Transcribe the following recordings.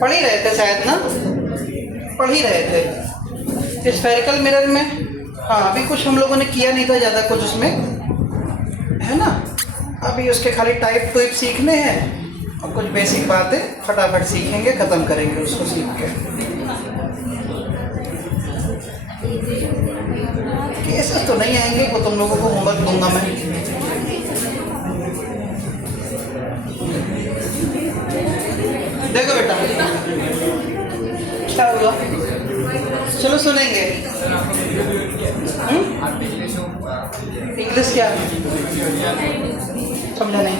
पढ़ ही रहे थे शायद ना, पढ़ ही रहे थे स्फेरिकल मिरर में। हाँ, अभी कुछ हम लोगों ने किया नहीं था ज़्यादा कुछ उसमें, है ना। अभी उसके खाली टाइप टूइप सीखने हैं और कुछ बेसिक बातें फटाफट सीखेंगे, ख़त्म करेंगे उसको सीख के। केसेस तो नहीं आएंगे, वो तुम लोगों को होमवर्क दूंगा मैं। देखो बेटा क्या हुआ, चलो सुनेंगे। इंग्लिश क्या समझा नहीं?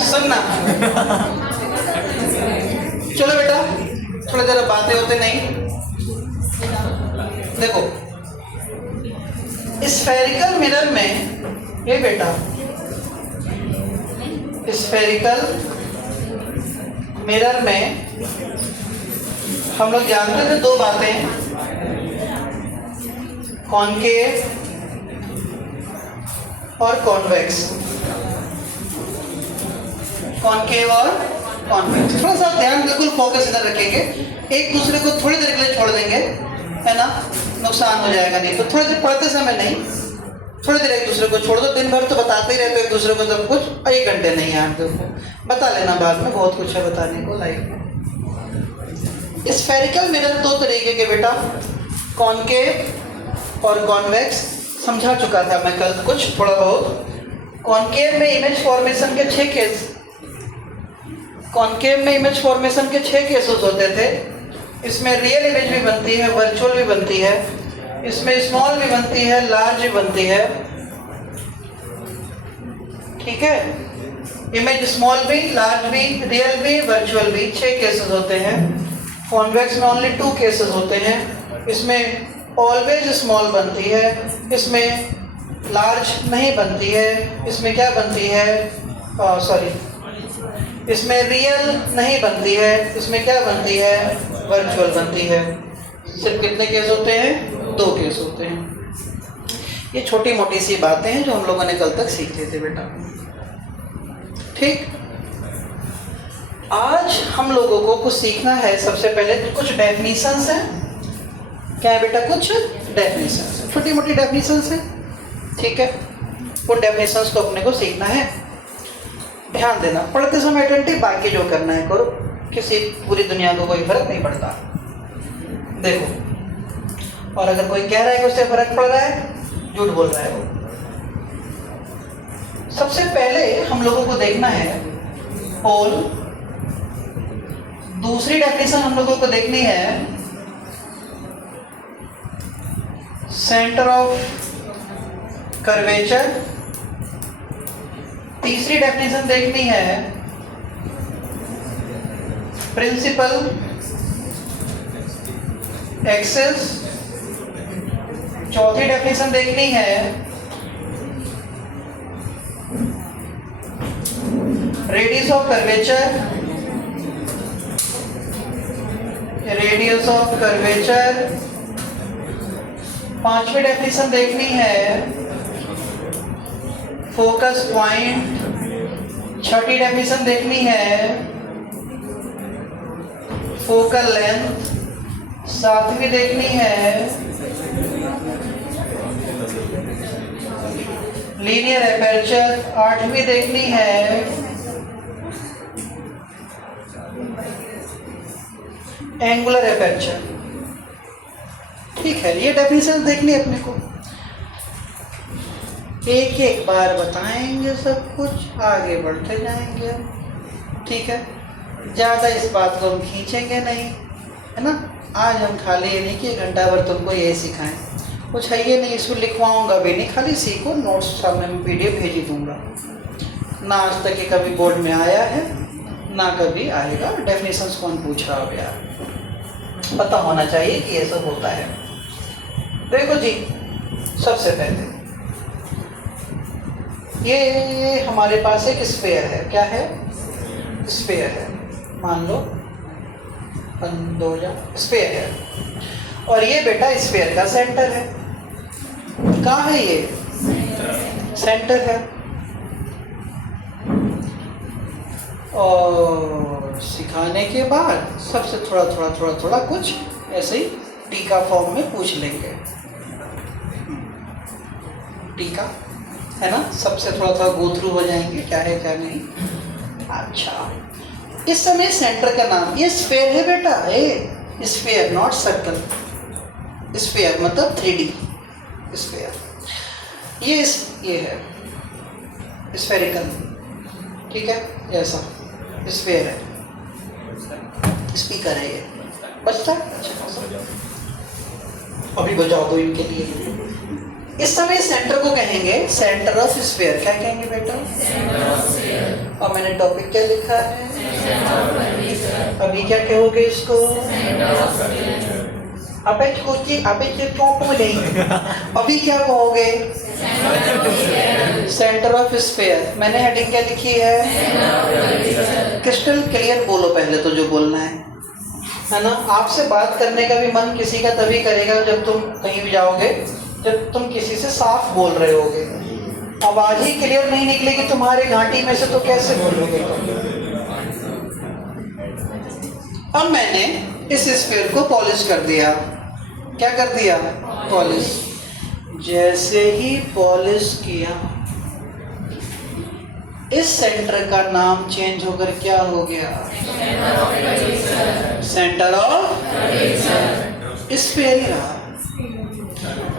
सुनना। चलो बेटा थोड़ा ज़रा बातें होते नहीं। देखो स्फेरिकल मिरर में, ये बेटा स्फेरिकल मिरर में हम लोग जानते थे दो बातें, कॉनकेव और कॉन्वेक्स। कॉनकेव और कॉन्वेक्स, थोड़ा सा ध्यान बिल्कुल फोकस इधर रखेंगे। एक दूसरे को थोड़ी देर के लिए छोड़ देंगे, है ना, नुकसान हो जाएगा। नहीं तो थोड़ी देर पढ़ते समय नहीं, थोड़ी देर एक दूसरे को छोड़ दो। दिन भर तो बताते ही रहते हो एक दूसरे को सब कुछ, 1 घंटे नहीं यार, देखो बता लेना बाद में, बहुत कुछ है बताने को लाइफ में। स्फेरिकल मिरर दो तरीके के बेटा, कॉनकेव और कॉन्वेक्स, समझा चुका था मैं कल कुछ थोड़ा बहुत। कॉनकेव में इमेज फॉर्मेशन के 6 केस, कॉनकेव में इमेज फॉर्मेशन के 6 केसेस होते थे। इसमें रियल इमेज भी बनती है, वर्चुअल भी बनती है, इसमें स्मॉल भी बनती है, लार्ज भी बनती है, ठीक है। इमेज स्मॉल भी, लार्ज भी, रियल भी, वर्चुअल भी, 6 केसेस होते हैं। कॉन्वेक्स में ओनली 2 केसेस होते हैं। इसमें ऑलवेज स्मॉल बनती है, इसमें लार्ज नहीं बनती है। इसमें क्या बनती है, सॉरी, इसमें रियल नहीं बनती है, इसमें क्या बनती है, वर्चुअल बनती है। सिर्फ कितने केस होते हैं, 2 केस होते हैं। ये छोटी मोटी सी बातें हैं जो हम लोगों ने कल तक सीखे थे बेटा, ठीक। आज हम लोगों को कुछ सीखना है। सबसे पहले कुछ डेफिनेशंस हैं। क्या है बेटा, कुछ डेफिनेशंस, छोटी मोटी डेफिनेशंस हैं, ठीक है। उन डेफिनेशंस को अपने को सीखना है। ध्यान देना, पढ़ते समय अटेंटिव, बाकी जो करना है करो, किसी पूरी दुनिया को कोई फर्क नहीं पड़ता। देखो, और अगर कोई कह रहा है कि उससे फर्क पड़ रहा है, झूठ बोल रहा है वो। सबसे पहले हम लोगों को देखना है पोल। दूसरी डेफिनेशन हम लोगों को देखनी है सेंटर ऑफ कर्वेचर। तीसरी डेफिनेशन देखनी है प्रिंसिपल एक्सेस। चौथी डेफिनेशन देखनी है radius of curvature, radius of curvature. पांचवी डेफिनेशन देखनी है फोकस पॉइंट। छठी डेफिनेशन देखनी है फोकल लेंथ। सातवीं देखनी है लीनियर एपर्चर। आठवीं देखनी है एंगुलर एपर्चर, ठीक है। ये डेफिनेशन देखनी है अपने को, एक एक बार बताएंगे सब कुछ, आगे बढ़ते जाएंगे, ठीक है। ज़्यादा इस बात को हम खींचेंगे नहीं, है ना। आज हम खाली ये नहीं कि 1 घंटा भर तुमको यही सिखाएं, कुछ है ये नहीं, इसको लिखवाऊंगा भी नहीं, खाली सीखो। नोट्स सामने में PDF भेज ही दूंगा। ना आज तक ये कभी बोर्ड में आया है, ना कभी आएगा। डेफिनेशंस कौन पूछ रहा हो यार, पता होना चाहिए कि ये सब होता है। देखो जी, सबसे पहले ये हमारे पास एक स्फीयर है। क्या है, स्फीयर है, मान लो 2 स्फीयर है, और ये बेटा स्फीयर का सेंटर है। कहाँ है ये? सेंटर है। और सिखाने के बाद सबसे थोड़ा कुछ ऐसे ही टीका फॉर्म में पूछ लेंगे। टीका है ना, सबसे थोड़ा गो थ्रू हो जाएंगे क्या है क्या नहीं। अच्छा, इस समय सेंटर का नाम, ये स्फेयर है बेटा, ये स्फेयर नॉट सर्कल। स्फेयर मतलब 3D स्फेयर। ये है स्फेरिकल, ठीक है, ऐसा स्फेयर है। स्पीकर है ये, बजता है अच्छा, अभी बजा दो इनके लिए। इस समय सेंटर को कहेंगे सेंटर ऑफ स्फीयर। क्या कहेंगे बेटा? और मैंने टॉपिक क्या लिखा है? अभी क्या कहोगे इसको? अबे नहीं, अभी क्या कहोगे? Centre of sphere. मैंने हेडिंग क्या लिखी है? क्रिस्टल क्लियर बोलो पहले तो जो बोलना है ना। आपसे बात करने का भी मन किसी का तभी करेगा जब तुम कहीं भी जाओगे, जब तुम किसी से साफ बोल रहे होगे। आवाज ही क्लियर नहीं निकलेगी तुम्हारे घाटी में से तो कैसे बोलोगे? अब मैंने इस स्फीयर को पॉलिश कर दिया। क्या कर दिया? पॉलिश। जैसे ही पॉलिश किया, इस सेंटर का नाम चेंज होकर क्या हो गया? सेंटर ऑफ स्फीयर ही रहा,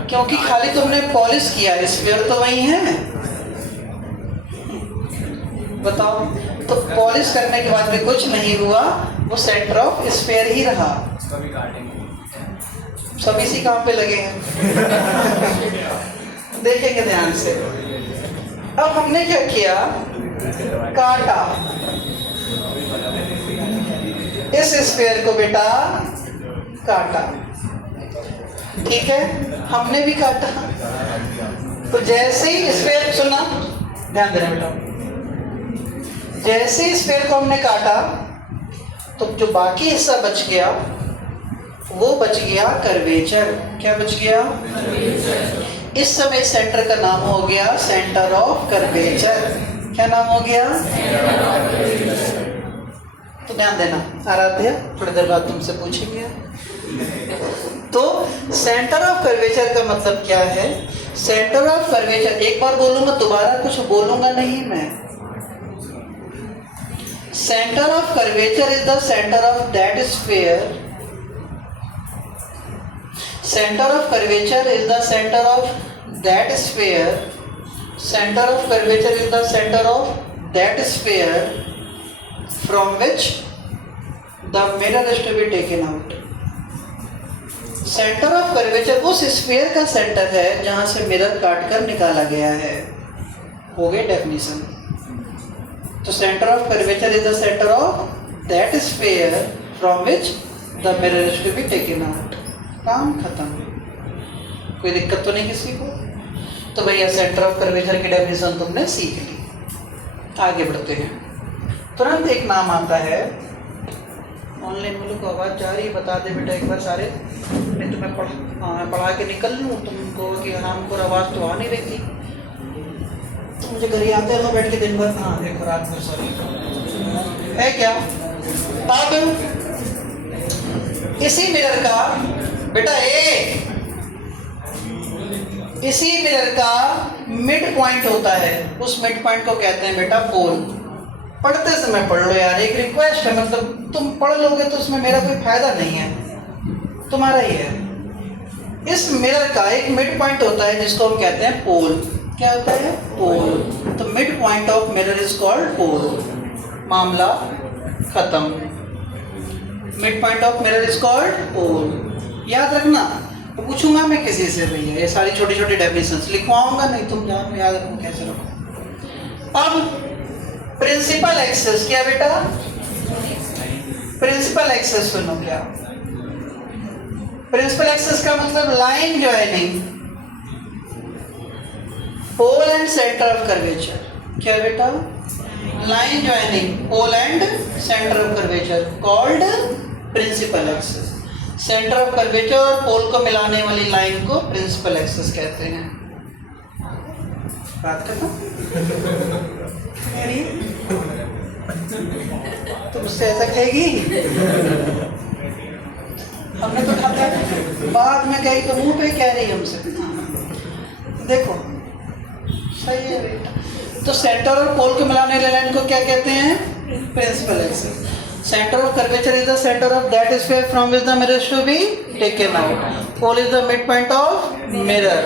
क्योंकि खाली तुमने पॉलिश किया, स्फीयर तो वही है। बताओ, तो पॉलिश करने के बाद भी कुछ नहीं हुआ, वो सेंटर ऑफ स्फीयर ही रहा। सब इसी काम पे लगे हैं। देखेंगे ध्यान से। अब हमने क्या किया? काटा इस स्फीयर को बेटा, काटा, ठीक है, हमने भी काटा। तो जैसे ही स्फीयर, सुनना ध्यान देना बेटा, जैसे ही स्फीयर को हमने काटा तो जो बाकी हिस्सा बच गया वो बच गया कर्वेचर। क्या बच गया? इस समय सेंटर का नाम हो गया सेंटर ऑफ कर्वेचर। क्या नाम हो गया? तो ध्यान देना, आराध्या थोड़ी देर बाद तुमसे पूछेंगे। तो सेंटर ऑफ कर्वेचर का मतलब क्या है? सेंटर ऑफ कर्वेचर, एक बार बोलूंगा दोबारा कुछ बोलूंगा नहीं मैं। Centre of curvature is the centre of that sphere. Center of curvature is the center of that sphere. Center of curvature is the center of that sphere from which the mirror is to be taken out. Center of curvature उस sphere का centre है जहां से mirror काटकर निकाला गया है। हो गई डेफिनेशन। तो centre of curvature is the centre of that sphere from which the mirror is to be taken out. काम खत्म। कोई दिक्कत तो नहीं किसी को? तो भैया सेंटर ऑफ कर्वेचर की डेफिनेशन तुमने सीख ली। आगे बढ़ते हैं। तुरंत एक नाम आता है, ऑनलाइन वालों को आवाज़ जा रही है, बता दे बेटा एक बार सारे, नहीं तो मैं पढ़ा के निकल लूँ तुमको कि हमको आवाज़ तो आ नहीं रही थी। तो मुझे घर ही आते हैं बैठ के दिन भर। हाँ देखो रात भर, सॉरी है क्या? अब इसी मिरर का बेटा इसी मिरर का मिड पॉइंट होता है, उस मिड पॉइंट को कहते हैं बेटा पोल। पढ़ते समय पढ़ लो यार, एक रिक्वेस्ट है, मतलब तुम पढ़ लोगे तो उसमें मेरा कोई फायदा नहीं है, तुम्हारा ही है। इस मिरर का एक मिड पॉइंट होता है जिसको हम कहते हैं पोल। क्या होता है? पोल। तो mid point of mirror is called pole. मामला खत्म। Mid point of mirror is called pole. याद रखना, तो पूछूंगा मैं किसी से भैया ये सारी छोटी छोटी डेफिनेशंस लिखवाऊंगा नहीं, तुम जानो याद रखो कैसे रखो। अब प्रिंसिपल एक्सेस क्या बेटा? प्रिंसिपल एक्सेस सुनो क्या? प्रिंसिपल एक्सेस का मतलब line joining pole and centre of curvature. क्या बेटा? Line joining pole and centre of curvature called principal axis. Centre of curvature और पोल को मिलाने वाली लाइन को प्रिंसिपल एक्सेस कहते हैं। बात करना तुम मुझसे ऐसा कहेगी? हमने तो कहा था बाद में कही तो मुंह पे कह रही हमसे। देखो सही है बेटा। तो सेंटर और पोल को मिलाने वाले लाइन को क्या कहते हैं? Principal axis. Center of curvature is the center of that sphere from which the mirror is to be taken out. Pole is the midpoint of mirror.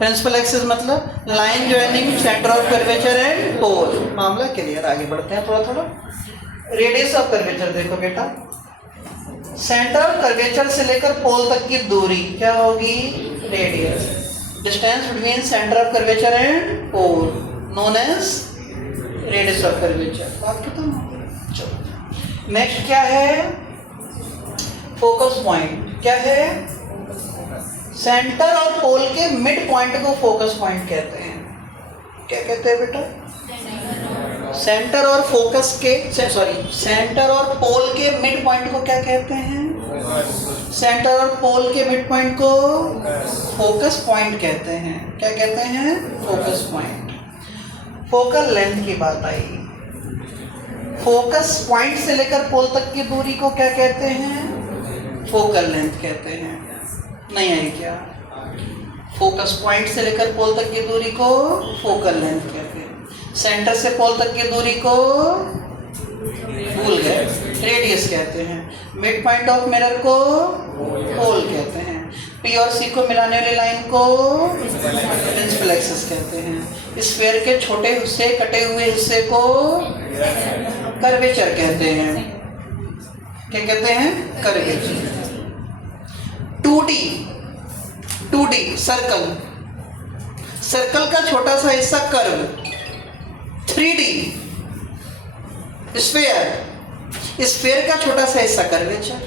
Principal axis मतलब line joining center of curvature and pole. मामला clear. आगे बढ़ते हैं थोड़ा थोड़ा। Radius of curvature देखो बेटा। Center of curvature से लेकर पोल तक की दूरी क्या होगी? Radius. Distance between center of curvature and pole known as radius of curvature. बात खत्म हो गई। चलो नेक्स्ट क्या है? Focus point. क्या है? सेंटर और पोल के मिड पॉइंट को फोकस पॉइंट कहते हैं। क्या कहते हैं बेटा? सेंटर और फोकस के सेंटर और पोल के मिड पॉइंट को क्या कहते हैं? सेंटर और पोल के मिड पॉइंट को फोकस पॉइंट कहते हैं। क्या कहते हैं? Focus point. फोकल लेंथ की बात आई। फोकस पॉइंट से लेकर पोल तक की दूरी को क्या कहते हैं? फोकल लेंथ कहते हैं। नहीं आई क्या? फोकस पॉइंट से लेकर पोल तक की दूरी को फोकल लेंथ कहते हैं। सेंटर से पोल तक की दूरी को भूल गए, रेडियस कहते हैं। मिड पॉइंट ऑफ मिरर को पोल कहते हैं। पी और सी को मिलाने वाली लाइन को प्रिंसिपल एक्सिस कहते हैं। स्फीयर के छोटे हिस्से कटे हुए हिस्से को कर्वेचर कहते हैं। क्या कहते हैं? कर्वेचर। 2D सर्कल, सर्कल का छोटा सा हिस्सा कर्व। 3D स्फीयर, स्फीयर का छोटा सा हिस्सा कर्वेचर।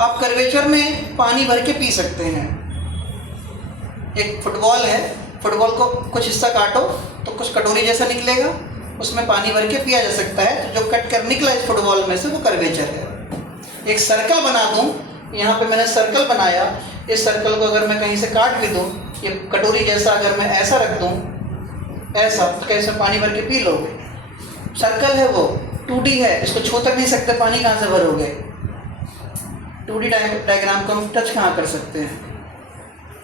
आप कर्वेचर में पानी भर के पी सकते हैं। एक फुटबॉल है, फुटबॉल को कुछ हिस्सा काटो तो कुछ कटोरी जैसा निकलेगा, उसमें पानी भर के पिया जा सकता है। तो जो कट कर निकला इस फुटबॉल में से वो कर्वेचर है। एक सर्कल बना दूं, यहाँ पे मैंने सर्कल बनाया, इस सर्कल को अगर मैं कहीं से काट भी दूं, ये कटोरी जैसा अगर मैं ऐसा रख दूं, ऐसा, तो कैसे पानी भर के पी लोगे? सर्कल है वो, 2D है, इसको छू तक नहीं सकते, पानी कहाँ से भरोगे? 2D डायग्राम को हम टच कहाँ कर सकते हैं,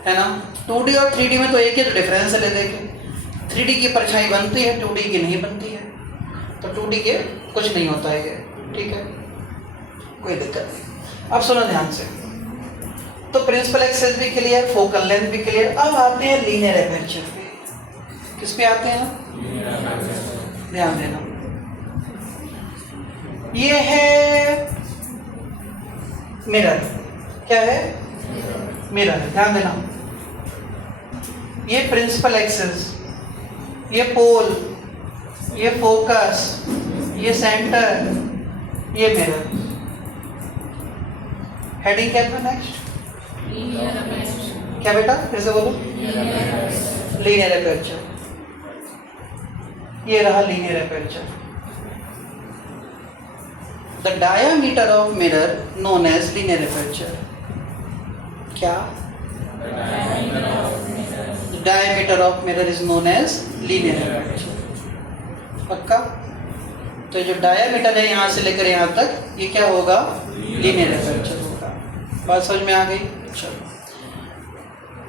है ना? 2D और 3D में तो एक ही तो डिफरेंस है। ले देखें, 3D की परछाई बनती है, 2D की नहीं बनती है। तो 2D के कुछ नहीं होता है ये, ठीक है, कोई दिक्कत नहीं। अब सुनो ध्यान से। तो प्रिंसिपल एक्सिस भी क्लियर, फोकल लेंथ भी क्लियर। अब आते हैं लीनियर एपर्चर पे। किस पे आते हैं? ध्यान देना। ये है मिरर। क्या है? मिरर। ध्यान देना। ये प्रिंसिपल एक्सिस, ये पोल, ये फोकस, ये सेंटर, ये मिरर। हेडिंग क्या था नेक्स्ट? क्या बेटा? फिर से बोलो। Linear aperture. ये रहा linear aperture. The diameter of mirror known as linear aperture. क्या? The diameter of mirror is known as linear aperture. पक्का? तो जो डायमीटर है यहाँ से लेकर यहाँ तक, ये क्या होगा? लीनियर एपर्चर होगा। बात समझ में आ गई? चलो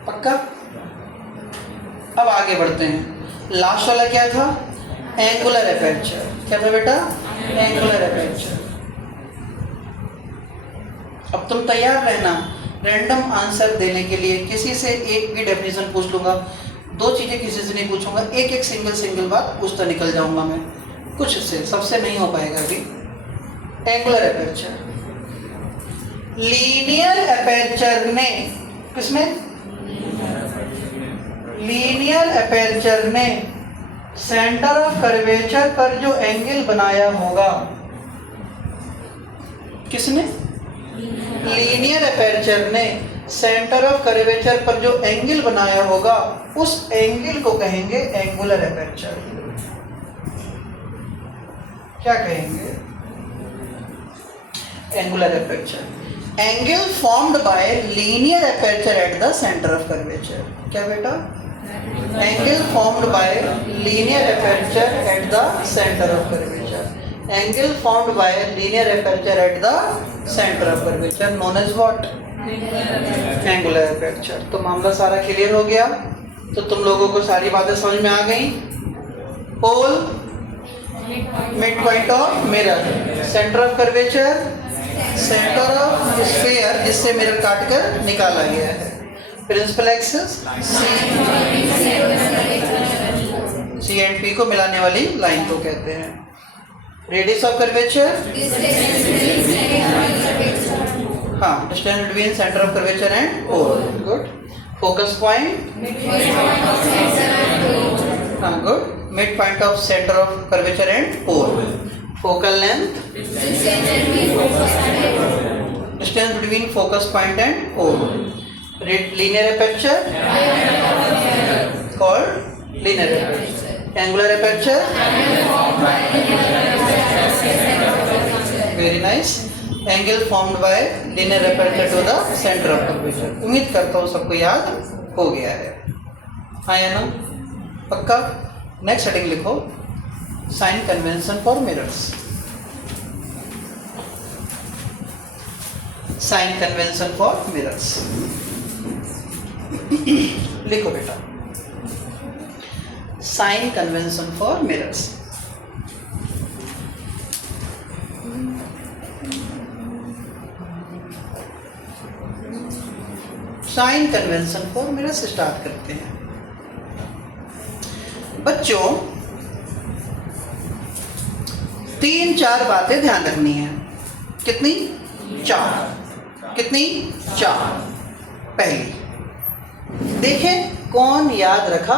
पक्का। अब आगे बढ़ते हैं। लास्ट वाला क्या था? Angular aperture. क्या था बेटा? Angular aperture. अब तुम तैयार रहना, रैंडम आंसर देने के लिए किसी से एक भी डेफिनेशन पूछ लूँगा, दो चीज़ें किसी से नहीं पूछूंगा, एक एक सिंगल बात पूछता निकल जाऊंगा मैं। कुछ से सबसे नहीं हो पाएगा अभी। एंगुलर एपर्चर, लीनियर एपर्चर ने, किसमें? लीनियर एपर्चर ने सेंटर ऑफ कर्वेचर पर जो एंगल बनाया होगा, किसने? लीनियर एपर्चर ने सेंटर ऑफ कर्वेचर पर जो एंगल बनाया होगा, उस एंगल को कहेंगे एंगुलर एपर्चर। क्या कहेंगे? Angular aperture. Angle formed by linear aperture at the centre of curvature. क्या बेटा? Angle formed by linear aperture at the centre of curvature. Angle formed by linear aperture at the centre of curvature known as what? Angular aperture. तो मामला सारा clear हो गया। तो तुम लोगों को सारी बातें समझ में आ गई। Pole, mid point of mirror, centre of curvature, centre of sphere जिससे मिरर काट कर निकाला गया है, principal axis C and P को मिलाने वाली लाइन को कहते हैं, रेडियस ऑफ कर्वेचर, हाँ distance between centre of curvature and pole, good, focus point, हाँ good, mid point of centre of curvature and pole, focal length, distance between focus point and pole, linear aperture called linear aperture, angular aperture, very nice, angle formed by linear aperture to the center of curvature। उम्मीद करता हूँ सबको याद हो गया है, आया ना पक्का। नेक्स्ट हेडिंग लिखो, sign convention for mirrors. Sign convention for mirrors लिखो बेटा, sign convention for mirrors. Sign convention for mirrors start करते हैं। बच्चों 3-4 बातें ध्यान रखनी है। कितनी? 4। कितनी? 4। पहली, देखें कौन याद रखा,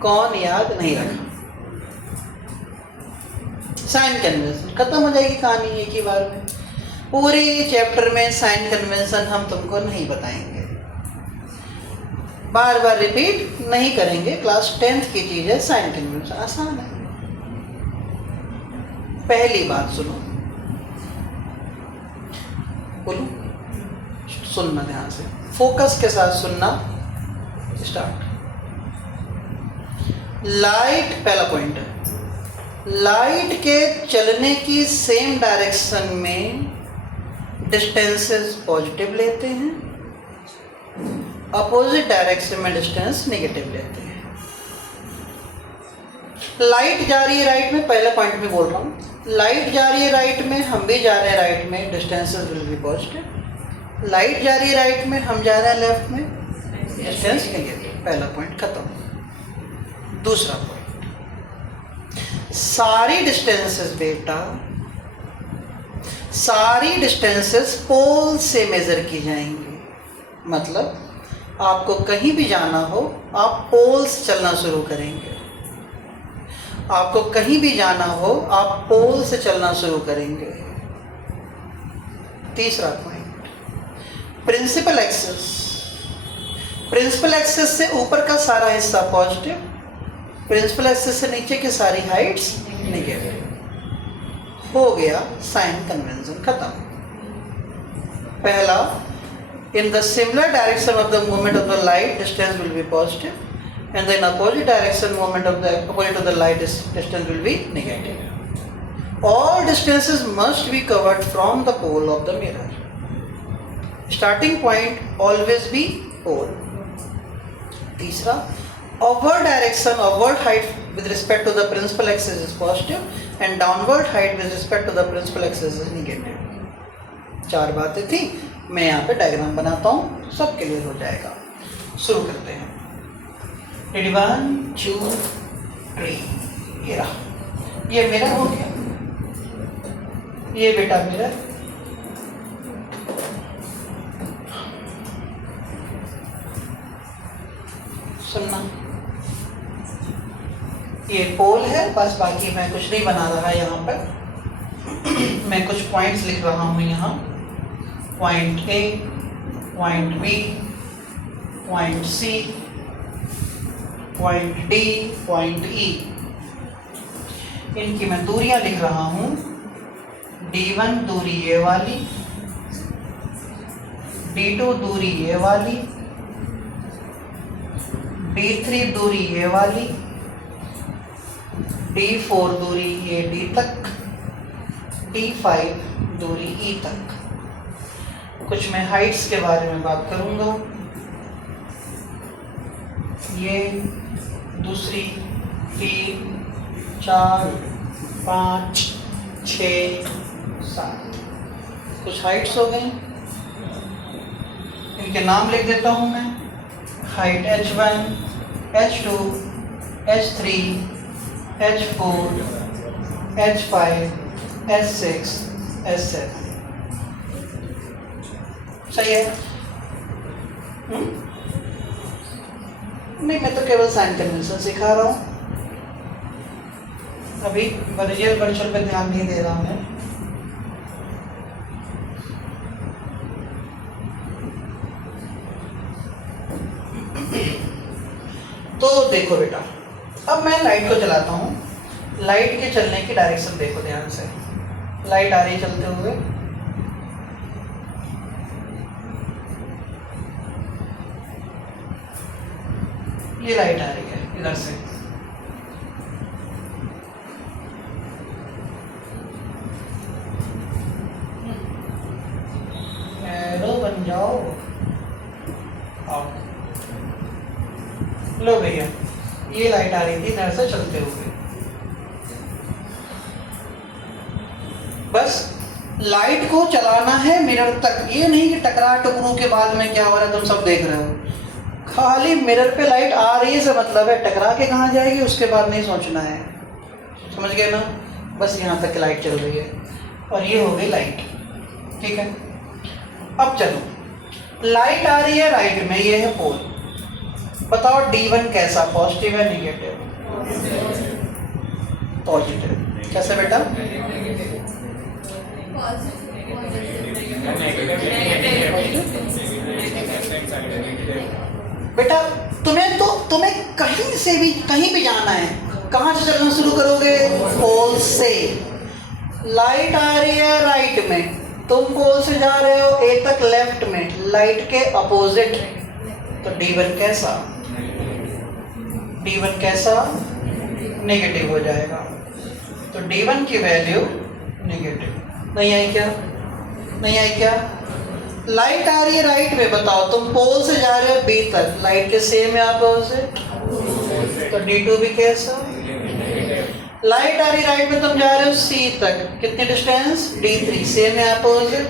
कौन याद नहीं रखा। साइन कन्वेंशन खत्म हो जाएगी कहानी एक ही बार में। पूरे चैप्टर में साइन कन्वेंशन हम तुमको नहीं बताएंगे, बार बार रिपीट नहीं करेंगे। क्लास 10th की चीज है साइन कन्वेंशन, आसान है। पहली बात सुनो, बोलो, सुनना ध्यान से, फोकस के साथ सुनना। स्टार्ट। लाइट, पहला पॉइंट है, लाइट के चलने की सेम डायरेक्शन में डिस्टेंसेस पॉजिटिव लेते हैं, अपोजिट डायरेक्शन में डिस्टेंस नेगेटिव लेते हैं। लाइट जा रही है राइट में, पहले पॉइंट में बोल रहा हूँ, लाइट जा रही है राइट में, हम भी जा रहे हैं राइट में, distances will be positive. Light जा रही है राइट में, हम जा रहे हैं लेफ्ट में, डिस्टेंस नेगेटिव। पहला पॉइंट खत्म। दूसरा पॉइंट, सारी डिस्टेंसेस बेटा, सारी डिस्टेंसेस पोल से मेजर की जाएंगी। मतलब आपको कहीं भी जाना हो, आप पोल से चलना शुरू करेंगे। आपको कहीं भी जाना हो, आप पोल से चलना शुरू करेंगे। तीसरा point, principal axis. Principal axis से ऊपर का सारा हिस्सा पॉजिटिव, प्रिंसिपल एक्सिस से नीचे की सारी हाइट्स नेगेटिव। हो गया साइन कन्वेंशन खत्म। पहला, in the similar direction of the movement of the light, distance will be positive, and then opposite direction movement of the opposite of the light, distance will be negative. All distances must be covered from the pole of the mirror. Starting point always be pole. तीसरा, upward direction, upward height with respect to the principal axis is positive, and downward height with respect to the principal axis is negative. 4 बातें थी, मैं यहाँ पे diagram बनाता हूँ, सब clear हो जाएगा। शुरू करते हैं। रेडी, 1 2 3। ये रहा, ये मिरर हो गया, ये बेटा मिरर, सुनना, ये पोल है, बस बाकी मैं कुछ नहीं बना रहा यहाँ पर। मैं कुछ पॉइंट्स लिख रहा हूँ यहाँ, point A, point B, point C, point D, point E. इनकी मैं दूरियां लिख रहा हूँ। D1 दूरी ये वाली, D2 दूरी ये वाली, D3 दूरी ये वाली, D4 दूरी ये D तक, D5 दूरी E तक। कुछ मैं हाइट्स के बारे में बात करूंगा। ये दूसरी 3 4 5 6 7 कुछ हाइट्स हो गई। इनके नाम लिख देता हूं मैं। Height H1, H2, H3, H4, H5, H6, H7। सही है? नहीं, मैं तो केवल साइन कन्वेंशन सिखा रहा हूँ, अभी रियल वर्चुअल पे ध्यान नहीं दे रहा मैं। तो देखो बेटा, अब मैं लाइट को चलाता हूँ। लाइट के चलने की डायरेक्शन देखो ध्यान से। लाइट आ रही है चलते हुए, ये लाइट आ रही है इधर से। एरो बन जाओ। आओ, लो भैया, ये लाइट आ रही थी इधर से चलते हुए। बस लाइट को चलाना है मिरर तक, ये नहीं कि टकरा टकरू के बाद में क्या हो रहा है तुम सब देख रहे हो। खाली मिरर पे लाइट आ रही है से मतलब है, टकरा के कहाँ जाएगी उसके बाद नहीं सोचना है। समझ गए ना? बस यहाँ तक लाइट चल रही है और ये हो गई लाइट। ठीक है, अब चलो, लाइट आ रही है राइट में, ये है पोल। बताओ D1 कैसा, पॉजिटिव है निगेटिव? पॉजिटिव। कैसे बेटा? बेटा तुम्हें कहीं भी जाना है, कहाँ से चलना शुरू करोगे? पोल से। लाइट आ रही है राइट में, तुम पोल से जा रहे हो A तक लेफ्ट में, लाइट के अपोजिट। तो D1 कैसा? D1 कैसा? नेगेटिव हो जाएगा। तो D1 की वैल्यू नेगेटिव। नहीं आई क्या? नहीं आई क्या? लाइट आ रही है राइट में, बताओ तुम पोल से जा रहे हो B तक, लाइट के सेम है अपोजिट, तो D2 भी कैसा? लाइट आ रही राइट में, तुम जा रहे हो C तक, कितनी डिस्टेंस? D3, सेम है अपोजिट,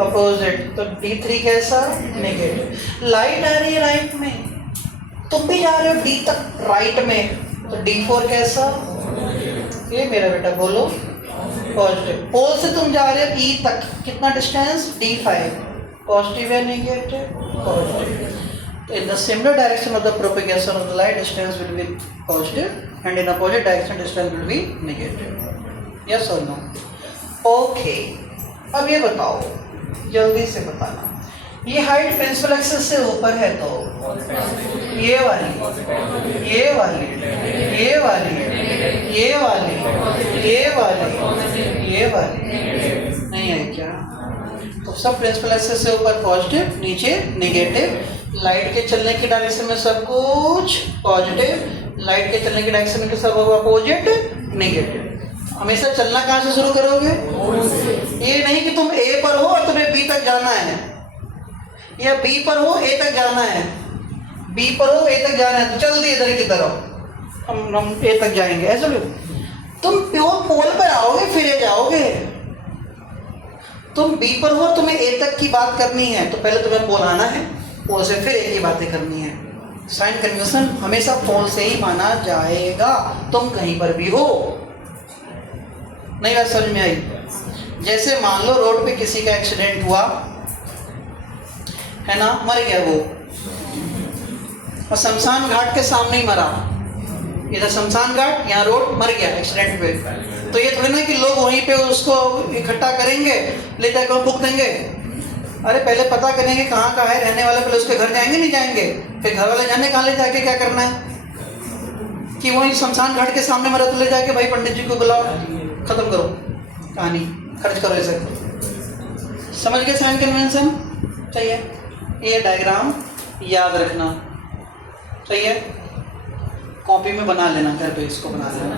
अपोजिट, तो D3 कैसा? नेगेटिव। लाइट आ रही है राइट में, तुम भी जा रहे हो D तक राइट में, तो D4 कैसा? ये मेरा बेटा बोलो, पॉजिटिव। पोल से तुम जा रहे हो E तक, कितना डिस्टेंस? D5, पॉजिटिव है नेगेटिव? पॉजिटिव। तो in the similar direction of the propagation of the light, distance will be positive, and in opposite direction distance will be negative. Yes or no? Okay. अब ये बताओ, जल्दी से बताना, ये height principal axis से ऊपर है तो ये वाली, ये वाली, ये वाली, ये वाली, ये वाली, ये वाली नहीं है क्या? तो सब प्रिंसिपल एक्सिस से ऊपर पॉजिटिव, नीचे नेगेटिव। लाइट के चलने की डायरेक्शन में सब कुछ पॉजिटिव, लाइट के चलने की डायरेक्शन में सब अपोजिट नेगेटिव। हमेशा चलना कहाँ से शुरू करोगे? ये नहीं कि तुम A पर हो और तुम्हें B तक जाना है, या B पर हो A तक जाना है, B पर हो A तक जाना है, तो जल्दी इधर की तरफ हम A तक जाएंगे, ऐसा भी तुम प्योर पोल पर आओगे फिर जाओगे। तुम B पर हो, तुम्हें A तक की बात करनी है, तो पहले तुम्हें पोल आना है, पोल से फिर A की बातें करनी है। साइन कन्वेंशन हमेशा पोल से ही माना जाएगा, तुम कहीं पर भी हो। नहीं बात समझ में आई? जैसे मान लो रोड पे किसी का एक्सीडेंट हुआ है ना, मर गया वो, और शमशान घाट के सामने ही मरा। इधर शमशान घाट, यहाँ रोड, मर गया एक्सीडेंट पे, तो ये थोड़ी ना कि लोग वहीं पे उसको इकट्ठा करेंगे, ले जाकर फूंक देंगे। अरे पहले पता करेंगे कहाँ का है रहने वाला, पहले उसके घर जाएंगे नहीं जाएंगे, फिर घर वाले जाने कहाँ ले जाके क्या करना है, कि वहीं शमशान घाट के सामने मरा तो ले जाके भाई पंडित जी को बुलाओ, खत्म करो कहानी, खर्च करो ऐसे। समझ गए साइन कन्वेंशन? चाहिए ये डायग्राम याद रखना। सही है, कॉपी में बना लेना, घर पे इसको बना लेना।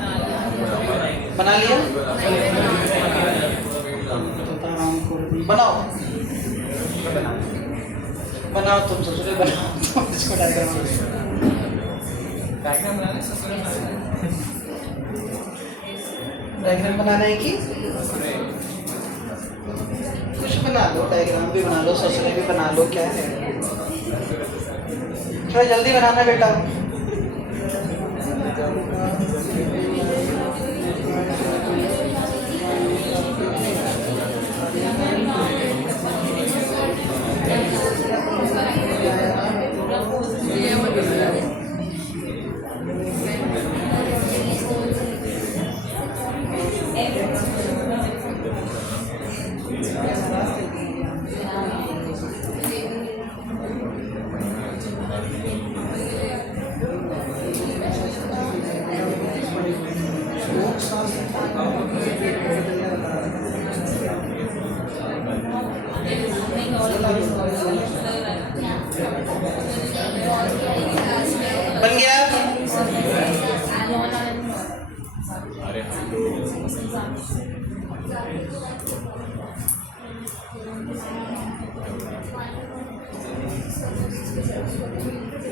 बना लिया? बनाओ बनाओ, तुम ससुरे बनाओ, तुम इसको डायग्राम बनाना है कि कुछ बना लो, डायग्राम भी बना लो, ससुरे भी बना लो, क्या है, थोड़ा जल्दी बनाना बेटा। बन गया?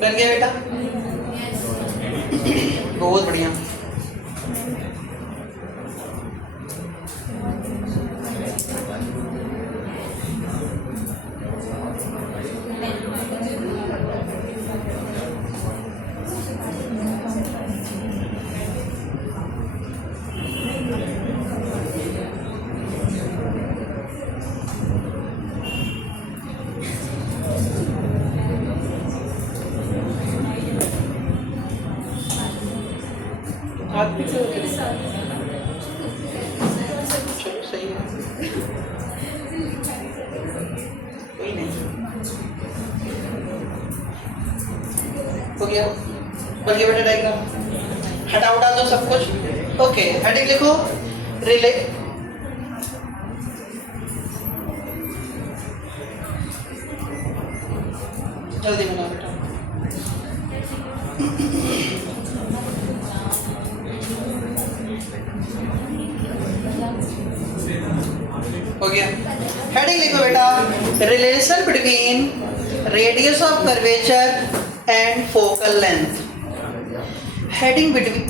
बन गया बेटा? बहुत बढ़िया। आप भी तो चलो सही है, कोई नहीं, हो गया? बन गया बेटा डायग्राम? हटा दो सब कुछ। ओके, हेडिंग लिखो, रिले, जल्दी बनाओ बेटा। हो गया? हेडिंग लिखो बेटा, relation between radius of curvature and focal length. Heading between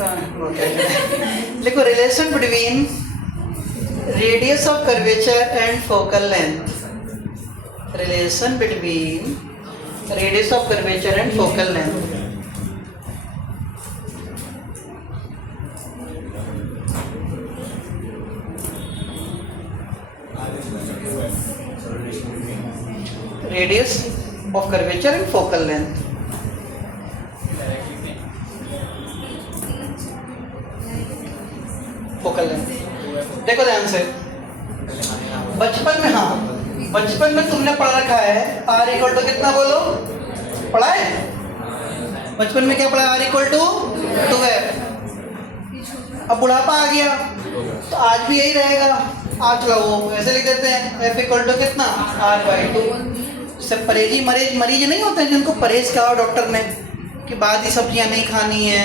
लिखो, relation between radius of curvature and focal length. Relation between radius of curvature and focal length. Radius of curvature and focal length. Focal length देखो ध्यान से, बचपन में, हाँ बचपन में तुमने पढ़ रखा है R इक्वल टू कितना, बोलो, पढ़ा है बचपन में? क्या पढ़ा? R equal to 2f। अब बुढ़ापा आ गया तो आज भी यही रहेगा, आज का वो ऐसे लिख देते हैं, F इक्वल टू कितना, R/2। सब परहेजी मरीज नहीं होते हैं जिनको परहेज कहा डॉक्टर ने कि बादी सब्जियां नहीं खानी है,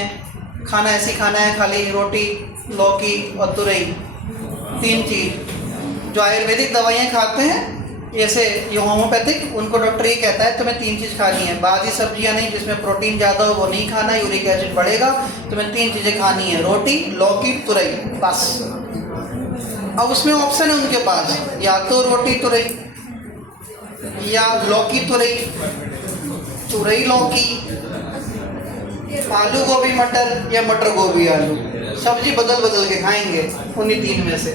खाना ऐसी खाना है, खाली रोटी, लौकी और तुरई, 3 चीज़। जो आयुर्वेदिक दवाइयाँ खाते हैं जैसे ये होम्योपैथिक, उनको डॉक्टर ये कहता है तुम्हें 3 चीज़ खानी है, बादी सब्जियां नहीं जिसमें प्रोटीन ज़्यादा हो वो नहीं खाना, यूरिक एसिड बढ़ेगा, तुम्हें 3 चीज़ें खानी है, रोटी, लौकी, तुरई, बस। अब उसमें ऑप्शन है उनके पास, या तो रोटी तुरई, या लौकी तुरई, तुरई लौकी, आलू गोभी मटर, या मटर गोभी आलू, सब्जी बदल बदल के खाएंगे उन्हीं 3 में से।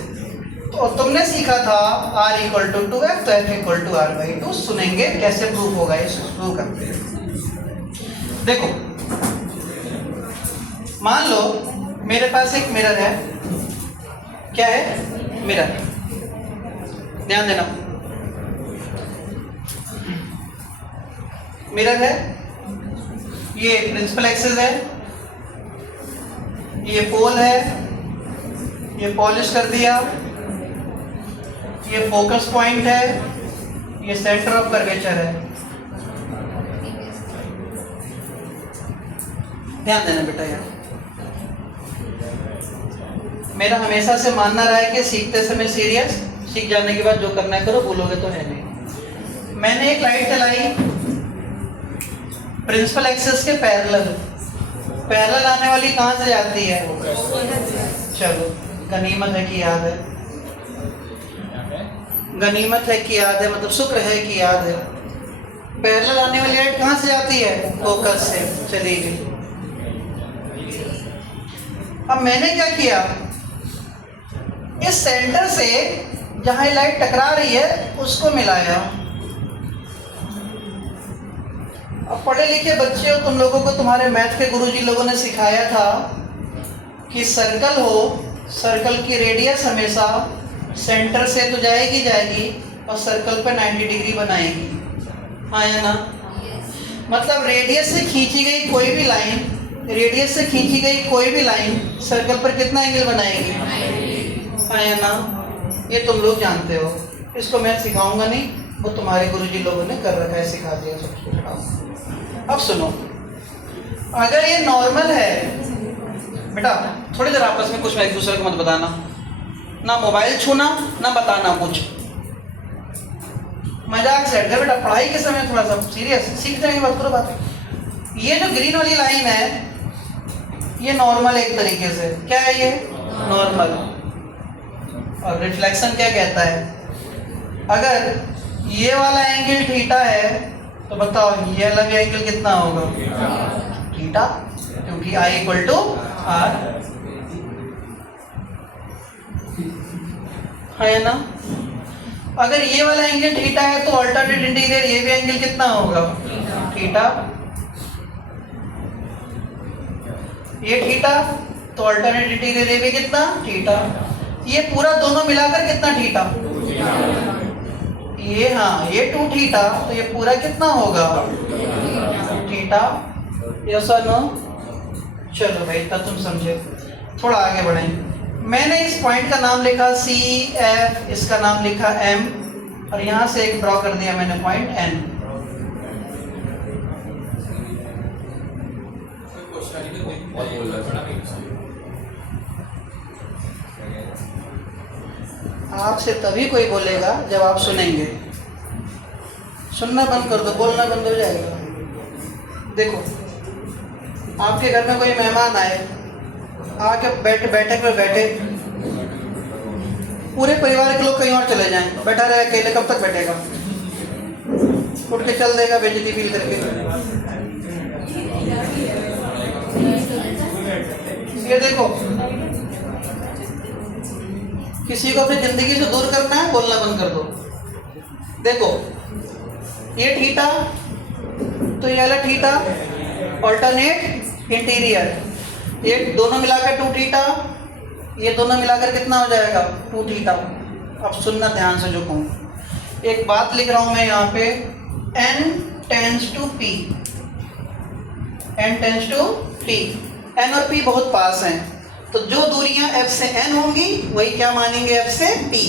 तो तुमने सीखा था R इक्वल टू 2f, तो F इक्वल टू R/2। सुनेंगे कैसे प्रूफ होगा, ये प्रूफ करते हैं। देखो, मान लो मेरे पास एक मिरर है, क्या है, मिरर, ध्यान देना, मिरर है, ये प्रिंसिपल एक्सिस है, ये पोल है, ये पॉलिश कर दिया, ये फोकस पॉइंट है, ये सेंटर ऑफ कर्वेचर है। ध्यान देना बेटा यार, मेरा हमेशा से मानना रहा है कि सीखते समय सीरियस, सीख जाने के बाद जो करना है करो, भूलोगे तो है नहीं। मैंने एक लाइट चलाई प्रिंसिपल एक्सिस के पैरेलल आने वाली कहाँ से जाती है? चलो गनीमत है कि याद है, गनीमत है कि याद है, मतलब शुक्र है कि याद है। पैरेलल आने वाली लाइट कहाँ से जाती है? फोकस से चली गई। अब मैंने क्या किया, इस सेंटर से जहां लाइट टकरा रही है उसको मिलाया। अब पढ़े लिखे बच्चे हो, तुम लोगों को तुम्हारे मैथ के गुरुजी लोगों ने सिखाया था कि सर्कल हो, सर्कल की रेडियस हमेशा सेंटर से तो जाएगी और सर्कल पे 90 डिग्री बनाएगी, हाँ या ना? मतलब रेडियस से खींची गई कोई भी लाइन, रेडियस से खींची गई कोई भी लाइन सर्कल पर कितना एंगल बनाएगी, हाँ या ना? ये तुम लोग जानते हो, इसको मैं सिखाऊंगा नहीं, वो तुम्हारे गुरुजी लोगों ने कर रखा है, सिखा दिया सब कुछ। अब सुनो, अगर ये नॉर्मल है बेटा, थोड़ी देर आपस में कुछ एक दूसरे को मत बताना, ना मोबाइल छूना ना बताना कुछ, मजाक से हट गया बेटा, पढ़ाई के समय थोड़ा सा सीरियस, सीख जाएंगे बात करो बात। ये जो ग्रीन वाली लाइन है ये नॉर्मल एक तरीके से, क्या है ये? नॉर्मल। और रिफ्लेक्शन क्या कहता है? अगर ये वाला एंगल थीटा है तो बताओ ये वाला भी एंगल कितना होगा? थीटा, क्योंकि I इक्वल टू R है ना? अगर ये वाला एंगल थीटा है तो अल्टरनेट इंटीरियर ये भी एंगल कितना होगा? थीटा। ये थीटा तो अल्टरनेट इंटीरियर ये भी कितना? थीटा। ये पूरा दोनों मिलाकर कितना थीटा? ये हाँ, ये 2 थीटा, तो ये पूरा कितना होगा? थीटा। यस और नो? चलो भाई, इतना तुम समझे, थोड़ा आगे बढ़ें। मैंने इस पॉइंट का नाम लिखा C, F, इसका नाम लिखा M, और यहाँ से एक ड्रॉ कर दिया मैंने पॉइंट N। आपसे तभी कोई बोलेगा जब आप सुनेंगे, सुनना बंद कर दो, बोलना बंद हो जाएगा। देखो, आपके घर में कोई मेहमान आए, आके बैठक पर बैठे, पूरे परिवार के लोग कहीं और चले जाएं, बैठा रहे अकेले, कब तक बैठेगा? उठ के चल देगा बेइज्जती फील करके। ये देखो, किसी को अपनी जिंदगी से दूर करना है, बोलना बंद कर दो। देखो, ये थीटा तो ये वाला थीटा, अल्टरनेट इंटीरियर, ये दोनों मिलाकर 2 थीटा, ये दोनों मिलाकर कितना हो जाएगा? 2 थीटा। अब सुनना ध्यान से जो कहूँ, एक बात लिख रहा हूँ मैं यहाँ पे, n tends to p, n tends to p, n और p बहुत पास हैं, तो जो दूरियां f से n होंगी वही क्या मानेंगे? f से p।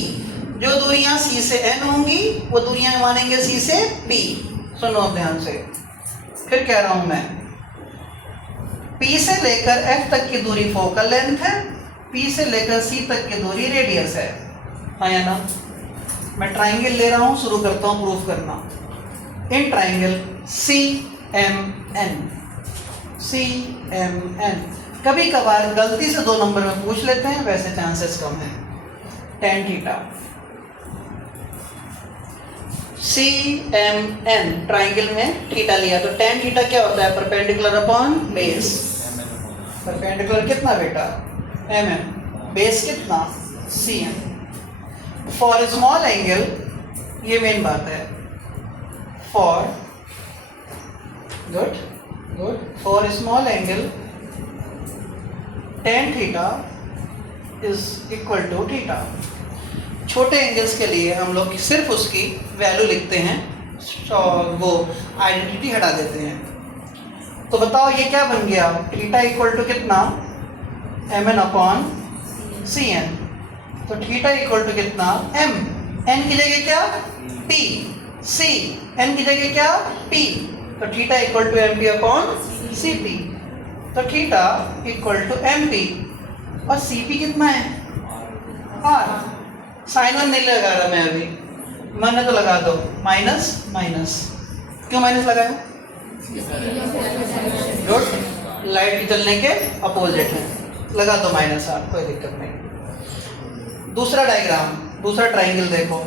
जो दूरियां c से n होंगी वो दूरियां मानेंगे c से p। सुनो अब ध्यान से, फिर कह रहा हूं मैं, p से लेकर f तक की दूरी फोकल लेंथ है, p से लेकर c तक की दूरी रेडियस है, हाँ या ना? मैं ट्राइंगल ले रहा हूं, शुरू करता हूं प्रूफ करना। इन ट्राइंगल CMN, CMN, कभी कभार गलती से 2 नंबर में पूछ लेते हैं, वैसे चांसेस कम है। tan थीटा, CMN, ट्राइंगल में थीटा लिया तो tan थीटा क्या होता है? Perpendicular upon base. परपेंडिकुलर कितना बेटा? mm, बेस कितना? cm। फॉर स्मॉल एंगल, ये मेन बात है, for for small angle tan theta is equal to theta. छोटे एंगल्स के लिए हम लोग सिर्फ उसकी वैल्यू लिखते हैं और वो आइडेंटिटी हटा देते हैं। तो बताओ ये क्या बन गया? थीटा इक्वल टू कितना? mn upon cn। तो थीटा इक्वल टू कितना? m, n की जगह क्या? p, c, n की जगह क्या? p, तो theta equal to mp upon cp। तो theta equal to M P, और सी पी कितना है आर। साइन वन नहीं लगा रहा मैं अभी, मैंने तो लगा दो माइनस माइनस। क्यों माइनस लगाया? गुड, लाइट जलने के अपोजिट है, लगा दो माइनस आर, कोई दिक्कत नहीं। दूसरा डायग्राम, दूसरा ट्राइंगल देखो।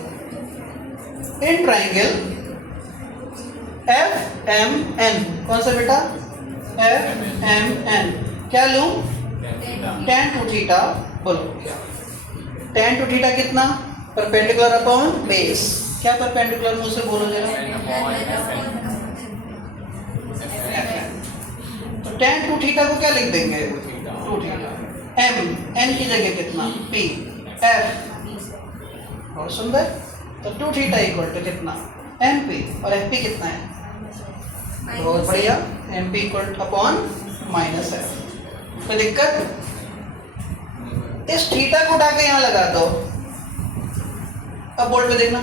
इन ट्राइंगल एफ एम एन, कौन सा बेटा? एफ एम एन, क्या लूं? tan टू थीटा, बोलो क्या? tan टू थीटा कितना? Perpendicular upon base. क्या परपेंडिकुलर, मुझसे बोलो जरा। तो tan टू थीटा को क्या लिख देंगे? To theta. m, n की जगह कितना? p, f, और सुंदर। तो टू थीटा इक्वल टू कितना? mp, और fp कितना है? बहुत बढ़िया, mp equal upon minus f। कोई दिक्कत? इस थीटा को उठा के यहाँ लगा दो। अब बोर्ड पे देखना,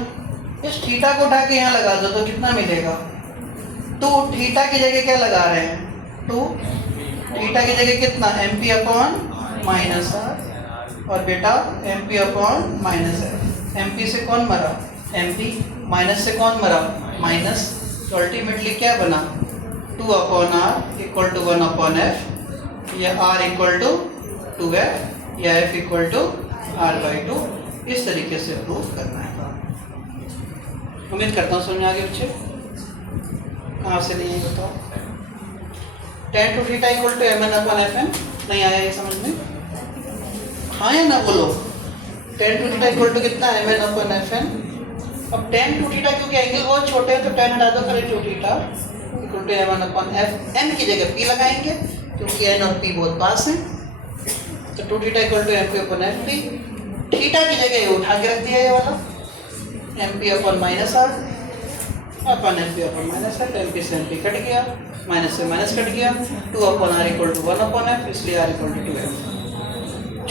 इस थीटा को उठा के यहाँ लगा दो तो कितना मिलेगा? तो थीटा की जगह क्या लगा रहे हैं? टू, थीटा की जगह कितना? mp अपॉन माइनस आर, और बेटा mp upon minus F. mp से कौन मरा? mp, माइनस से कौन मरा? माइनस। तो अल्टीमेटली क्या बना? 2 upon R equal to 1 upon F, या r इक्वल टू 2f, या f इक्वल टू r/2। इस तरीके से प्रूव करना है। उम्मीद करता हूँ समझ में आ गया बच्चे। कहाँ से नहीं है बताओ? tan two theta equal to mn upon fn, नहीं आया ये समझ में? हाँ या ना बोलो? tan two theta equal to कितना? mn upon fn। अब tan टू थीटा क्योंकि एंगल बहुत छोटे हैं तो tan हटा दो, करें two theta equal to mn upon f। n की जगह p लगाएंगे क्योंकि n और p बहुत पास हैं, तो two theta equal to mp upon fp। Theta की जगह ये उठा के रख दिया ये वाला, mp upon minus R upon mp upon minus F. mp से mp कट गया, माइनस से माइनस कट गया, 2 upon r equal to 1 upon f, इसलिए r इक्वल टू 2f।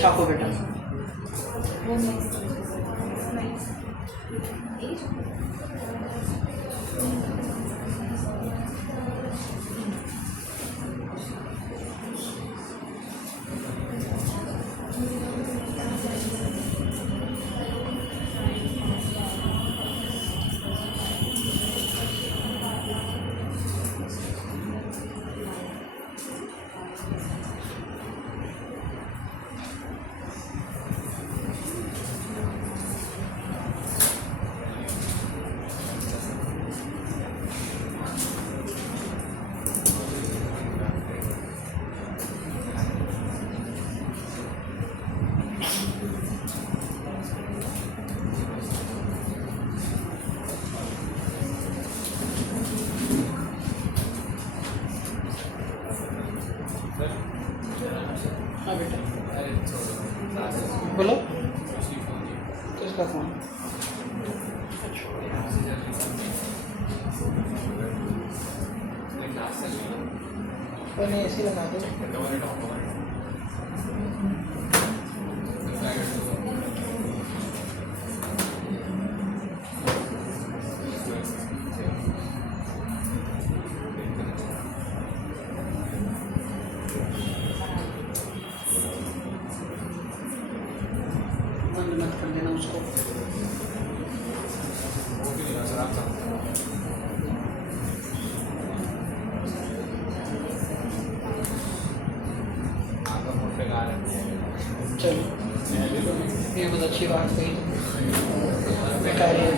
छापो बेटा। हाँ बेटा बोलो, किसका फोन? कोई नहीं, ऐसे लगा दो। बंद मत कर देना उसको। चलो ये बहुत अच्छी बात कही, बेकार ही है।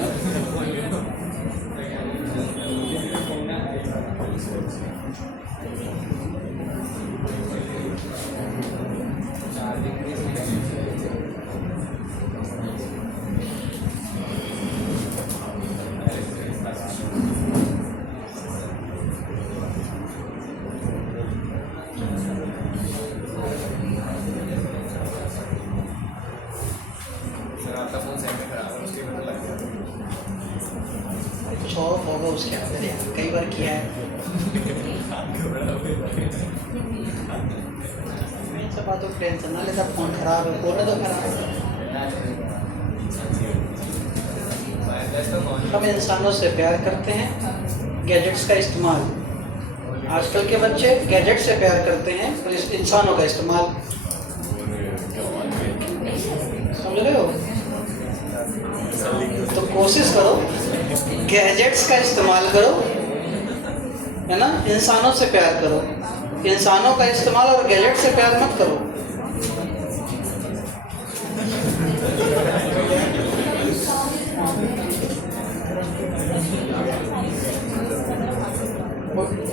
कुछ और होगा उसके अंदर यार, कई बार किया है। सब बातों की टेंशन ना लेता, फोन खराब है, बोलने तो खराब है। हम इंसानों से प्यार करते हैं, गैजेट्स का इस्तेमाल आजकल के बच्चे गैजेट से प्यार करते हैं और इस इंसानों का इस्तेमाल, समझ रहे हो? तो कोशिश करो गैजेट्स का इस्तेमाल करो, है ना, इंसानों से प्यार करो। इंसानों का इस्तेमाल और गैजेट से प्यार मत करो।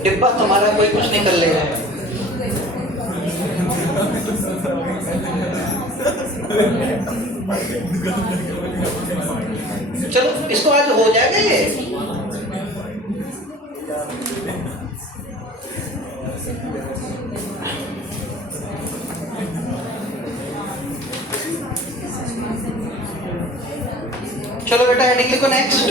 डिब्बा तुम्हारा कोई कुछ नहीं कर लेगा। चलो इसको आज हो जाएगा ये। चलो बेटा हेडिंग लिखो नेक्स्ट।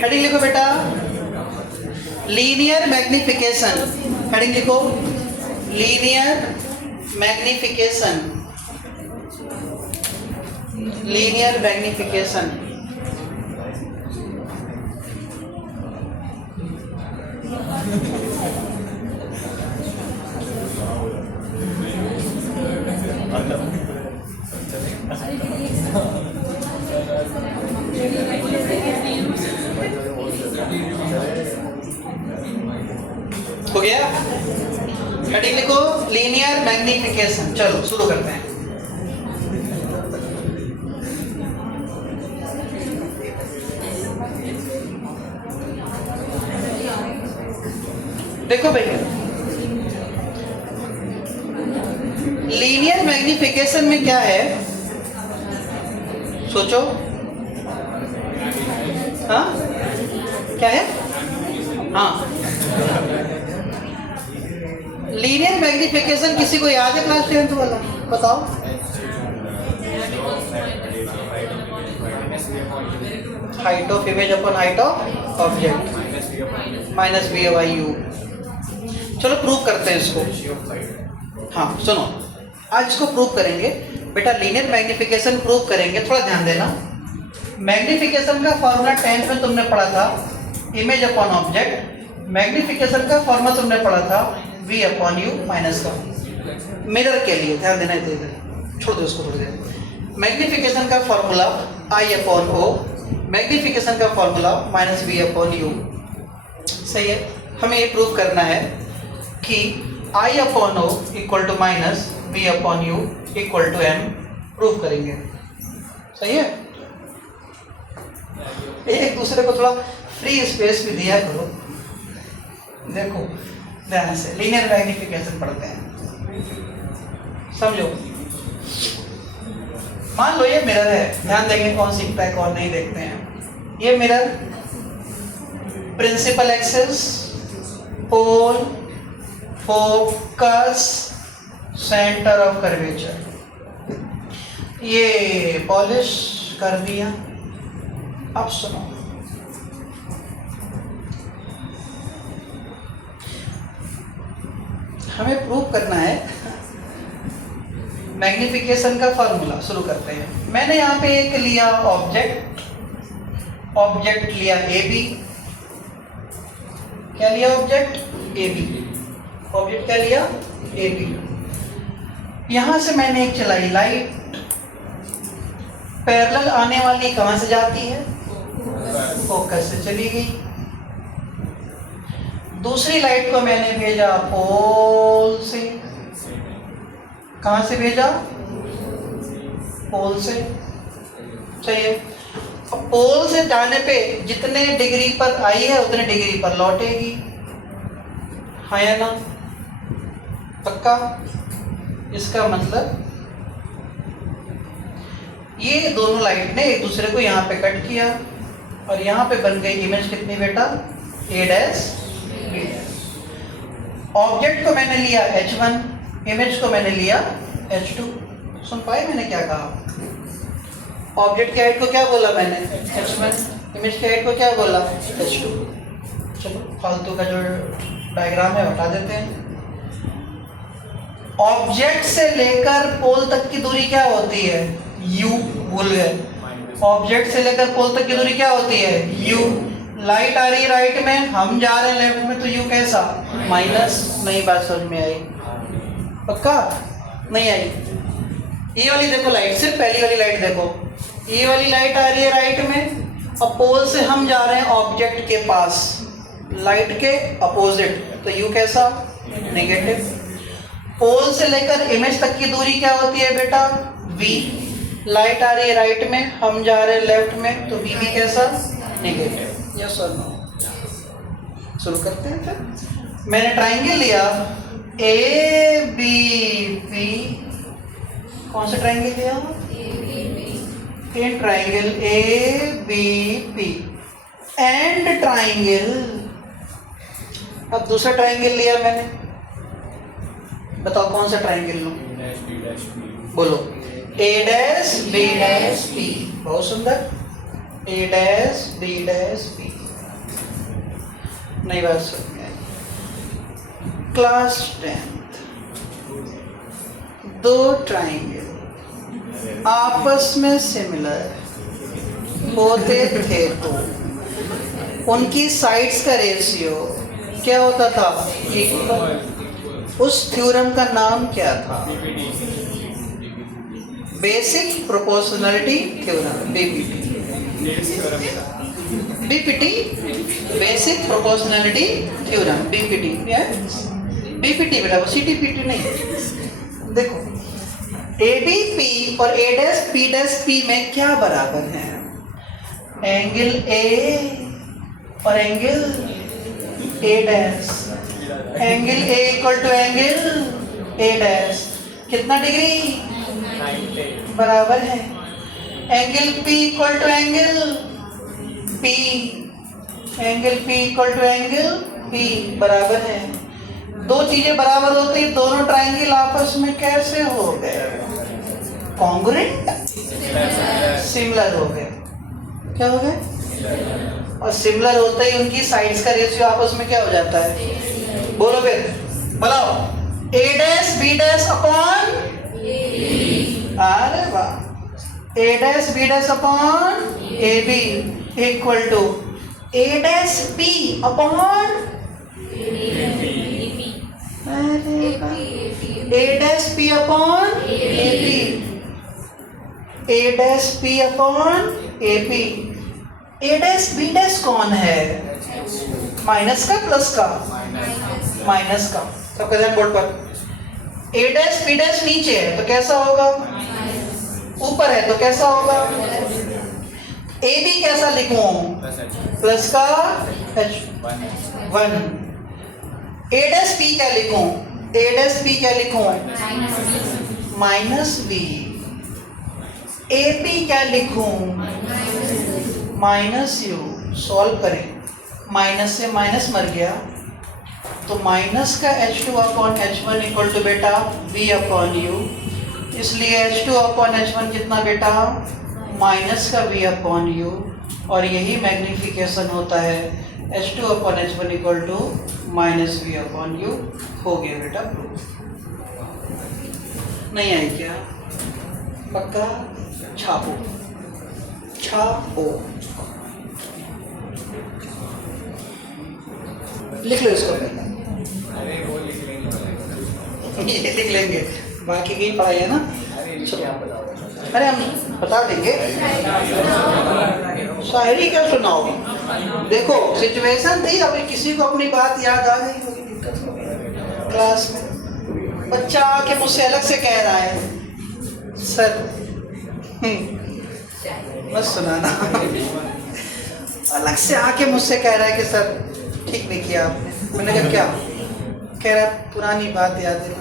हेडिंग लिखो बेटा लीनियर मैग्निफिकेशन। हेडिंग लिखो लीनियर मैग्निफिकेशन। Linear magnification. हो गया? हेडिंग लिखो लीनियर मैग्निफिकेशन। चलो शुरू करते हैं। देखो भैया लीनियर मैग्निफिकेशन में क्या है, सोचो। हाँ क्या है? हाँ लीनियर मैग्निफिकेशन किसी को याद है क्लास 10th वाला? बताओ। Height of image upon height of object minus B by U. चलो प्रूव करते हैं इसको। हाँ सुनो, आज इसको प्रूव करेंगे बेटा। लीनियर मैग्निफिकेशन प्रूव करेंगे, थोड़ा ध्यान देना। मैग्निफिकेशन का फॉर्मूला 10th में तुमने पढ़ा था, इमेज अपॉन ऑब्जेक्ट। मैग्निफिकेशन का फॉर्मूला तुमने पढ़ा था v अपॉन यू माइनस का। मिरर के लिए ध्यान देना, इधर छोड़ दो उसको थोड़ी देर। मैग्निफिकेशन का formula i upon o, magnification का formula minus v upon u. सही है? हमें ये प्रूव करना है कि i upon o equal to minus v upon u equal to m। Prove करेंगे। सही है? एक दूसरे को थोड़ा फ्री स्पेस भी दिया करो। देखो ध्यान से लीनियर मैग्निफिकेशन पढ़ते हैं, समझो। मान लो ये मिरर है, ध्यान देंगे कौन सीखता है कौन नहीं, देखते हैं। ये mirror principal axis, pole, focus, centre of curvature. ये पॉलिश कर दिया। अब सुनो, हमें प्रूव करना है मैग्निफिकेशन का फॉर्मूला। शुरू करते हैं। मैंने यहाँ पे एक लिया ऑब्जेक्ट, ऑब्जेक्ट लिया ए बी। क्या लिया? Object A B. ऑब्जेक्ट क्या लिया? A B. यहाँ से मैंने एक चलाई लाइट। पैरेलल आने वाली कहाँ से जाती है? फोकस से चली गई। दूसरी लाइट को मैंने भेजा पोल से। कहाँ से भेजा? पोल से। सही है? अब पोल से जाने पे जितने डिग्री पर आई है उतने डिग्री पर लौटेगी, है या ना? पक्का? इसका मतलब ये दोनों लाइट ने एक दूसरे को यहाँ पे कट किया और यहाँ पे बन गई इमेज कितनी बेटा? ए डैश बी डैश। ऑब्जेक्ट को मैंने लिया H1, इमेज को मैंने लिया H2। सुन पाए मैंने क्या कहा? ऑब्जेक्ट की हाइट को क्या बोला मैंने? H1। इमेज की हाइट को क्या बोला? H2। चलो फालतू का जो डायग्राम है हटा देते हैं। ऑब्जेक्ट से लेकर पोल तक की दूरी क्या होती है? u। भूल गए, ऑब्जेक्ट से लेकर पोल तक की दूरी क्या होती है? u। लाइट आ रही है राइट में, हम जा रहे हैं लेफ्ट में, तो u कैसा? माइनस। नहीं बात समझ में आई? पक्का नहीं आई? ये वाली देखो लाइट, सिर्फ पहली वाली लाइट देखो, ये वाली लाइट आ रही है राइट में, और पोल से हम जा रहे हैं ऑब्जेक्ट के पास, लाइट के अपोजिट, तो u कैसा? नेगेटिव। पोल से लेकर इमेज तक की दूरी क्या होती है बेटा? v। लाइट आ रही है राइट में, हम जा रहे हैं लेफ्ट में, तो v भी कैसा? नेगेटिव। यस और नो? शुरू करते हैं फिर। मैंने ट्राइंगल लिया ए बी पी, कौन सा ट्राइंगल लिया? In triangle A B P and triangle. अब दूसरा ट्राइंगल लिया मैंने, बताओ कौन सा ट्राइंगल लूं? बोलो। ए डैश बी डैश पी। बहुत सुंदर। ए डैश बी डैश पी। नई बात सुन गए। क्लास 10th, दो ट्राइंगल आपस में सिमिलर होते थे तो उनकी साइड्स का रेशियो क्या होता था? इक्वल। उस थ्योरम का नाम क्या था? Basic proportionality theorem, BPT. BPT, basic proportionality theorem, BPT. BPT बेटा, वो सीटीपीटी नहीं। देखो ए बी पी और A dash P dash P में क्या बराबर है? एंगल ए और angle A dash. Angle A equal to angle A dash कितना डिग्री? बराबर है। Angle P equal to angle P, angle P equal to angle P बराबर है। दो चीजें बराबर होती है, दोनों ट्राइंगल आपस में कैसे हो गए? कॉन्ग्रुएंट, सिमिलर हो गए। क्या हो गए? और सिमिलर होते ही उनकी साइड्स का रेशियो आपस में क्या हो जाता है? बोलो फिर, बताओ। A dash B dash upon, अरे वाह, A dash B dash upon A B equal to A dash P upon, अरे वाह, A dash P upon A P, A dash P upon A P. A dash B dash कौन है? Minus का plus का? Minus का। सबका ध्यान board पर। ए डैश बी डैश नीचे है तो कैसा होगा? ऊपर है तो कैसा होगा? ए बी कैसा लिखूं? प्लस का H1। ए डैश पी क्या लिखूं? ए डैश पी क्या लिखूं? Minus B. ए पी क्या लिखूं? Minus U. सॉल्व करें, माइनस से माइनस मर गया तो माइनस का H2 upon H1 equal to बेटा V अपॉन यू, इसलिए H2 अपॉन H1 कितना बेटा? माइनस का V अपॉन यू, और यही मैग्निफिकेशन होता है H2 upon H1 equal to minus V upon U. हो गया बेटा प्रूफ। नहीं आई क्या? पक्का? छापो, छापो, लिख लो इसको पहले। ये लिख लेंगे, बाकी की पढ़ाई है ना। अरे हम बता देंगे। शायरी क्या सुनाओ? देखो सिचुएशन थी, अभी किसी को अपनी बात याद आ गई होगी, दिक्कत हो गई क्लास में। बच्चा आके मुझसे अलग से कह रहा है, सर बस सुनाना। अलग से आके मुझसे कह रहा है कि सर ठीक नहीं किया आपने। मैंने कहा क्या? कह रहा पुरानी बात याद है।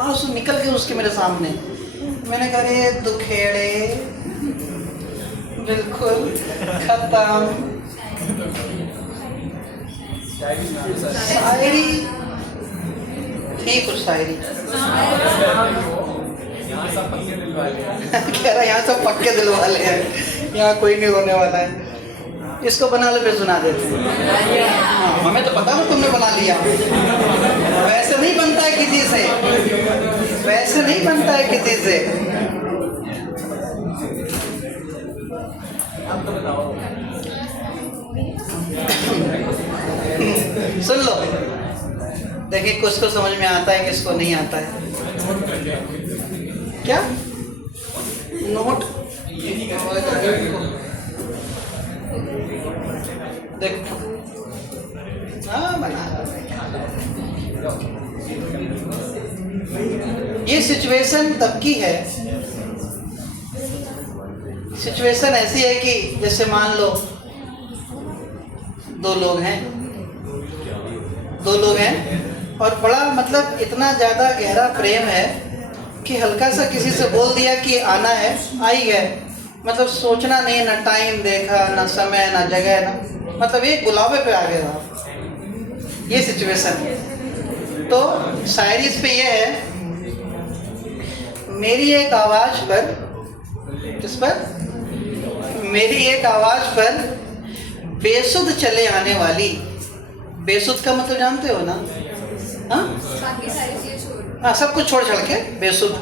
आंसू निकल के उसके मेरे सामने। मैंने कहा रे दुखेड़े बिल्कुल खत्म। शायरी थी कुछ शायरी। कह रहा यहाँ सब पक्के दिल वाले हैं, यहाँ कोई नहीं रोने वाला है। इसको बना लो फिर सुना देते हैं। हाँ, हमें तो पता ना तुमने बना लिया, वैसे नहीं नहीं बनता है किसी से, वैसे नहीं बनता है किसी से। सुन लो, देखिए किसको समझ में आता है किसको नहीं आता है। क्या नोट देखो, हाँ बना। ये सिचुएशन तब की है, सिचुएशन ऐसी है कि जैसे मान लो दो लोग हैं और बड़ा मतलब इतना ज़्यादा गहरा प्रेम है कि हल्का सा किसी से बोल दिया कि आना है, आ ही गए। मतलब सोचना नहीं, ना टाइम देखा, ना समय, ना जगह, ना मतलब एक बुलावे पे आ गया था। ये सिचुएशन है। तो शायरी इस पे ये है, मेरी एक आवाज़ पर, किस पर? मेरी एक आवाज़ पर बेसुध चले आने वाली। बेसुध का मतलब जानते हो ना? हाँ, सब कुछ छोड़ छाड़ के बेसुध।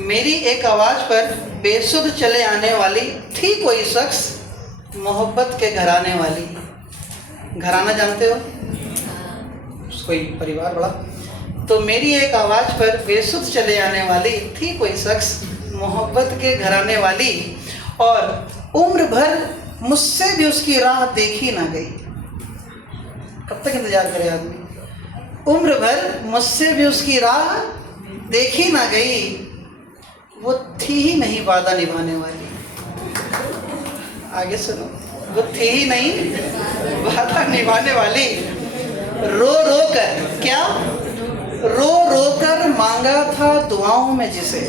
मेरी एक आवाज़ पर बेसुध चले आने वाली थी कोई शख्स, मोहब्बत के घराने वाली। घराना जानते हो? कोई परिवार बड़ा। तो मेरी एक आवाज़ पर बेसुध चले आने वाली थी कोई शख्स, मोहब्बत के घराने वाली, और उम्र भर मुझसे भी उसकी राह देखी ना गई। कब तक इंतजार करे आदमी? उम्र भर मुझसे भी उसकी राह देखी ना गई, वो थी ही नहीं वादा निभाने वाली। आगे सुनो, वो थी ही नहीं वादा निभाने वाली। रो रो कर, क्या? रो रो कर मांगा था दुआओं में जिसे,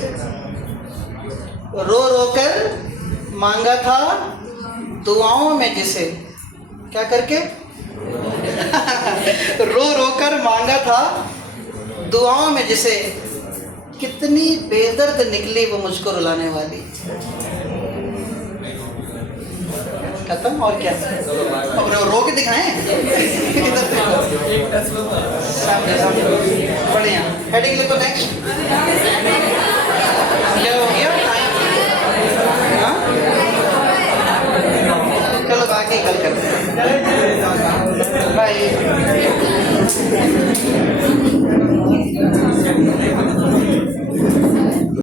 रो रो कर मांगा था दुआओं में जिसे, क्या करके? रो रो कर मांगा था दुआओं में जिसे, कितनी बेदर्द निकली वो मुझको रुलाने वाली। खत्म? और क्या? अब रो के दिखाएं? बढ़िया। हेडिंग लिखो नेक्स्ट। क्या हो गया? हाँ? चलो बाकी कल करते हैं। बाय।